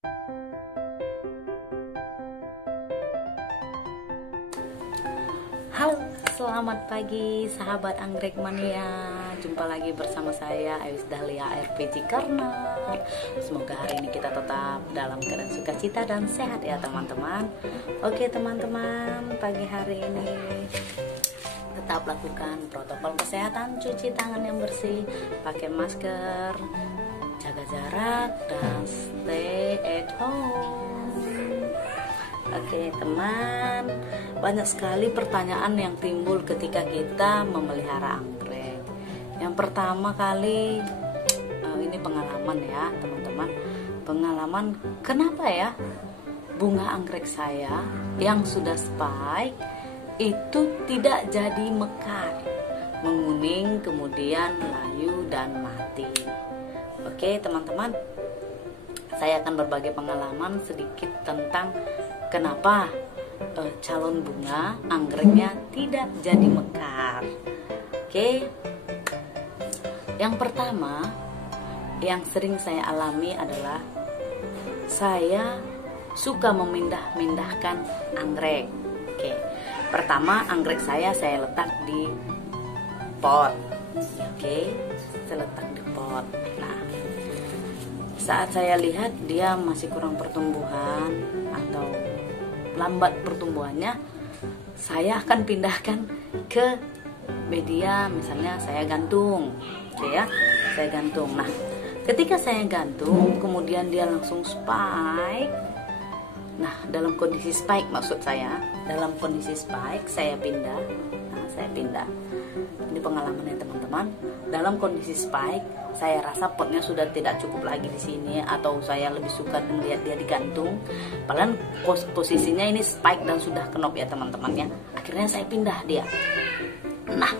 Halo, selamat pagi sahabat anggrek mania. Jumpa lagi bersama saya Ayus Dahlia RPG Karna. Semoga hari ini kita tetap dalam keadaan sukacita dan sehat ya teman-teman. Oke teman-teman, pagi hari ini tetap lakukan protokol kesehatan, cuci tangan yang bersih, pakai masker, jaga jarak, dan stay at home. Oke teman, banyak sekali pertanyaan yang timbul ketika kita memelihara anggrek. Yang pertama kali, ini pengalaman ya teman-teman. Pengalaman kenapa ya bunga anggrek saya yang sudah spike itu tidak jadi mekar, menguning, kemudian layu dan mati. Oke teman-teman, saya akan berbagi pengalaman sedikit tentang kenapa calon bunga anggreknya tidak jadi mekar. Oke, yang pertama yang sering saya alami adalah saya suka memindah-mindahkan anggrek. Oke, pertama anggrek saya letak di pot. Oke, saya letak di pot. Nah, saat saya lihat dia masih kurang pertumbuhan atau lambat pertumbuhannya, saya akan pindahkan ke media, misalnya saya gantung, oke ya, saya gantung. Nah, ketika saya gantung, kemudian dia langsung spike. Nah, dalam kondisi spike maksud saya, dalam kondisi spike saya pindah. Nah, saya pindah. Ini pengalamannya teman-teman. Dalam kondisi spike, saya rasa potnya sudah tidak cukup lagi di sini, atau saya lebih suka melihat dia digantung. Padahal posisinya ini spike dan sudah kenop ya teman-teman ya. Akhirnya saya pindah dia. Nah,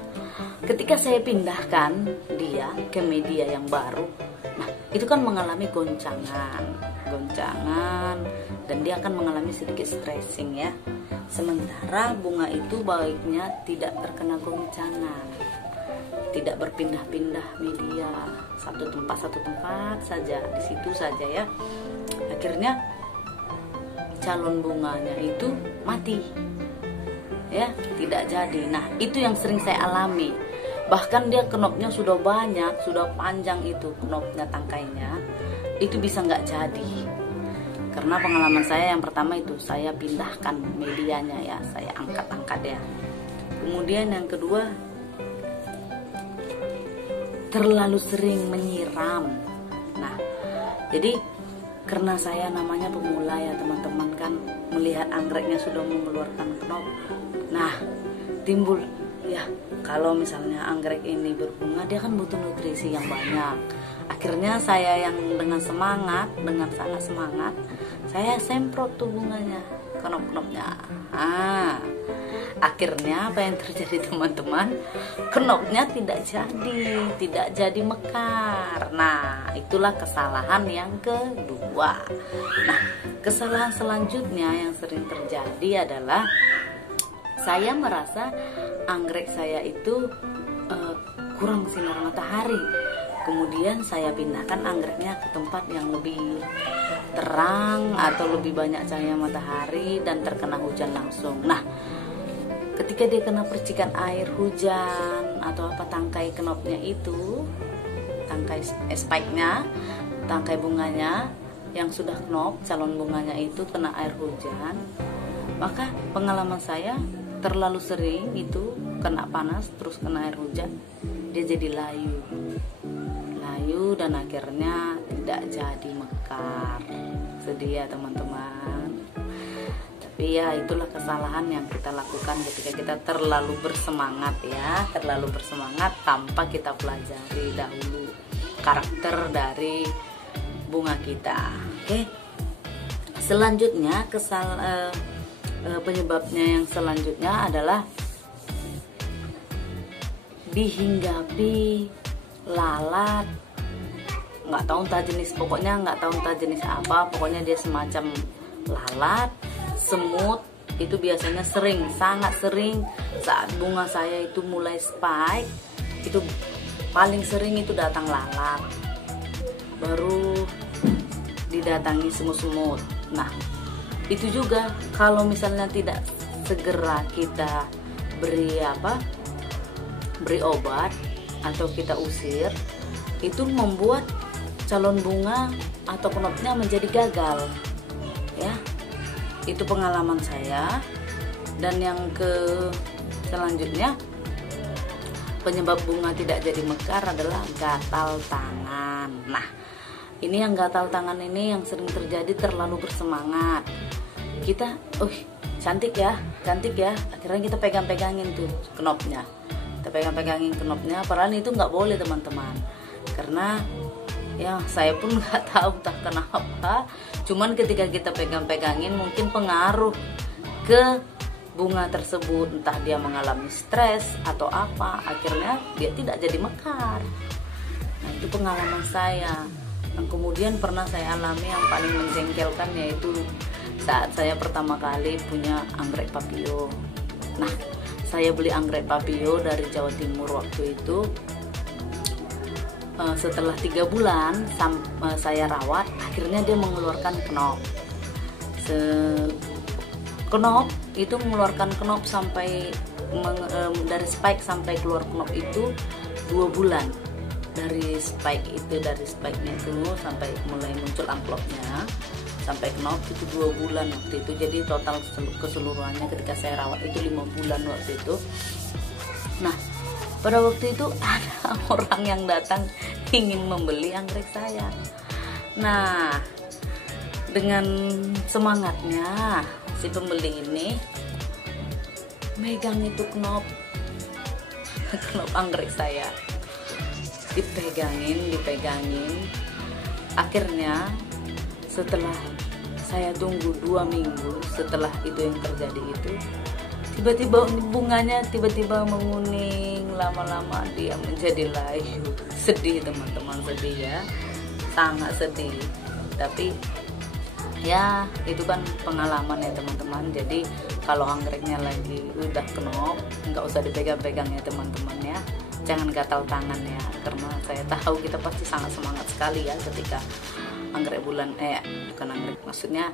ketika saya pindahkan dia ke media yang baru, nah itu kan mengalami goncangan, dan dia akan mengalami sedikit stressing ya. Sementara bunga itu baiknya tidak terkena goncangan, tidak berpindah-pindah media, satu tempat saja, di situ saja ya. Akhirnya calon bunganya itu mati ya, tidak jadi. Nah, itu yang sering saya alami. Bahkan dia kenopnya sudah banyak, sudah panjang itu kenopnya, tangkainya itu bisa nggak jadi. Karena pengalaman saya yang pertama itu saya pindahkan medianya ya, saya angkat-angkat ya. Kemudian yang kedua, terlalu sering menyiram. Nah, jadi karena saya namanya pemula ya teman-teman, kan melihat anggreknya sudah mengeluarkan knop. Nah, timbul ya, kalau misalnya anggrek ini berbunga, dia kan butuh nutrisi yang banyak. Akhirnya saya yang dengan sangat semangat, saya semprot tuh bunganya, knop-knopnya. Akhirnya apa yang terjadi teman-teman? Knopnya tidak jadi mekar. Nah, itulah kesalahan yang kedua. Nah, kesalahan selanjutnya yang sering terjadi adalah saya merasa anggrek saya itu kurang sinar matahari. Kemudian saya pindahkan anggreknya ke tempat yang lebih terang atau lebih banyak cahaya matahari dan terkena hujan langsung. Nah, ketika dia kena percikan air hujan atau apa, tangkai knopnya itu, tangkai spike-nya, tangkai bunganya yang sudah knop, calon bunganya itu kena air hujan, maka pengalaman saya terlalu sering itu kena panas terus kena air hujan, dia jadi layu dan akhirnya tidak jadi mekar. Sedih ya teman-teman. Tapi ya itulah kesalahan yang kita lakukan ketika kita terlalu bersemangat ya, terlalu bersemangat tanpa kita pelajari dahulu karakter dari bunga kita. Oke. Selanjutnya penyebabnya yang selanjutnya adalah dihinggapi lalat, nggak tahu entah jenis, pokoknya nggak tahu entah jenis apa, pokoknya dia semacam lalat, semut. Itu biasanya sangat sering saat bunga saya itu mulai spike, itu paling sering itu datang lalat. Baru didatangi semut-semut. Nah, itu juga kalau misalnya tidak segera kita beri obat atau kita usir, itu membuat calon bunga atau knopnya menjadi gagal. Ya, itu pengalaman saya. Dan yang selanjutnya, penyebab bunga tidak jadi mekar adalah gatal tangan. Nah, ini yang gatal tangan ini yang sering terjadi terlalu bersemangat. Kita, cantik ya, akhirnya kita pegang-pegangin tuh knopnya. Kita pegang-pegangin knopnya, padahal itu nggak boleh teman-teman. Karena ya saya pun nggak tahu tak kenapa. Cuman ketika kita pegang-pegangin mungkin pengaruh ke bunga tersebut, entah dia mengalami stres atau apa, akhirnya dia tidak jadi mekar. Nah, itu pengalaman saya. Yang kemudian pernah saya alami yang paling menjengkelkan, yaitu saat saya pertama kali punya anggrek papio. Nah, saya beli anggrek papio dari Jawa Timur waktu itu. Setelah 3 bulan saya rawat, akhirnya dia mengeluarkan knop. Knop itu mengeluarkan knop sampai dari spike sampai keluar knop itu 2 bulan. Dari spike-nya itu sampai mulai muncul amplopnya sampai knop itu 2 bulan waktu itu. Jadi total keseluruhannya ketika saya rawat itu 5 bulan waktu itu. Nah, pada waktu itu ada orang yang datang ingin membeli anggrek saya. Nah, dengan semangatnya si pembeli ini megang itu knop anggrek saya, dipegangin. Akhirnya setelah saya tunggu 2 minggu setelah itu yang terjadi itu, tiba-tiba bunganya tiba-tiba menguning, lama-lama dia menjadi layu. Sedih teman-teman, sedih ya, sangat sedih. Tapi ya itu kan pengalaman ya teman-teman. Jadi kalau anggreknya lagi udah knop, nggak usah dipegang-pegang ya teman-teman ya. Jangan gatal tangan ya, karena saya tahu kita pasti sangat semangat sekali ya ketika anggrek maksudnya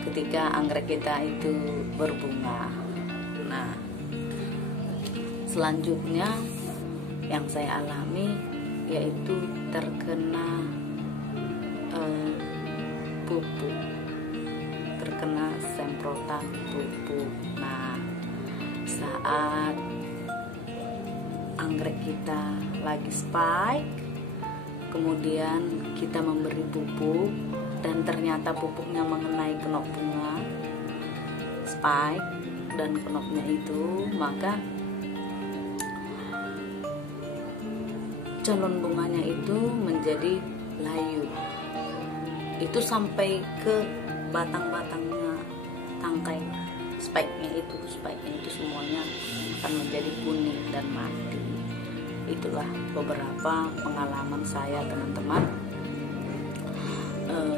ketika anggrek kita itu berbunga. Nah, selanjutnya yang saya alami yaitu terkena pupuk, terkena semprotan pupuk. Nah, saat anggrek kita lagi spike, kemudian kita memberi pupuk dan ternyata pupuknya mengenai knop bunga spike dan knopnya itu, maka calon bunganya itu menjadi layu. Itu sampai ke batang-batangnya, tangkai spike-nya itu semuanya akan menjadi kuning dan mati. Itulah beberapa pengalaman saya teman-teman,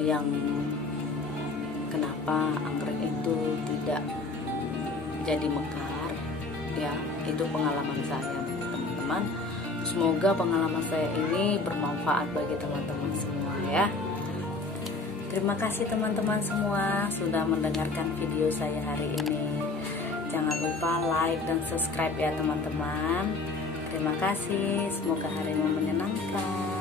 yang kenapa anggrek itu tidak jadi mekar ya. Itu pengalaman saya teman-teman. Semoga pengalaman saya ini bermanfaat bagi teman-teman semua ya. Terima kasih teman-teman semua sudah mendengarkan video saya hari ini. Jangan lupa like dan subscribe ya teman-teman. Terima kasih, semoga harimu menyenangkan.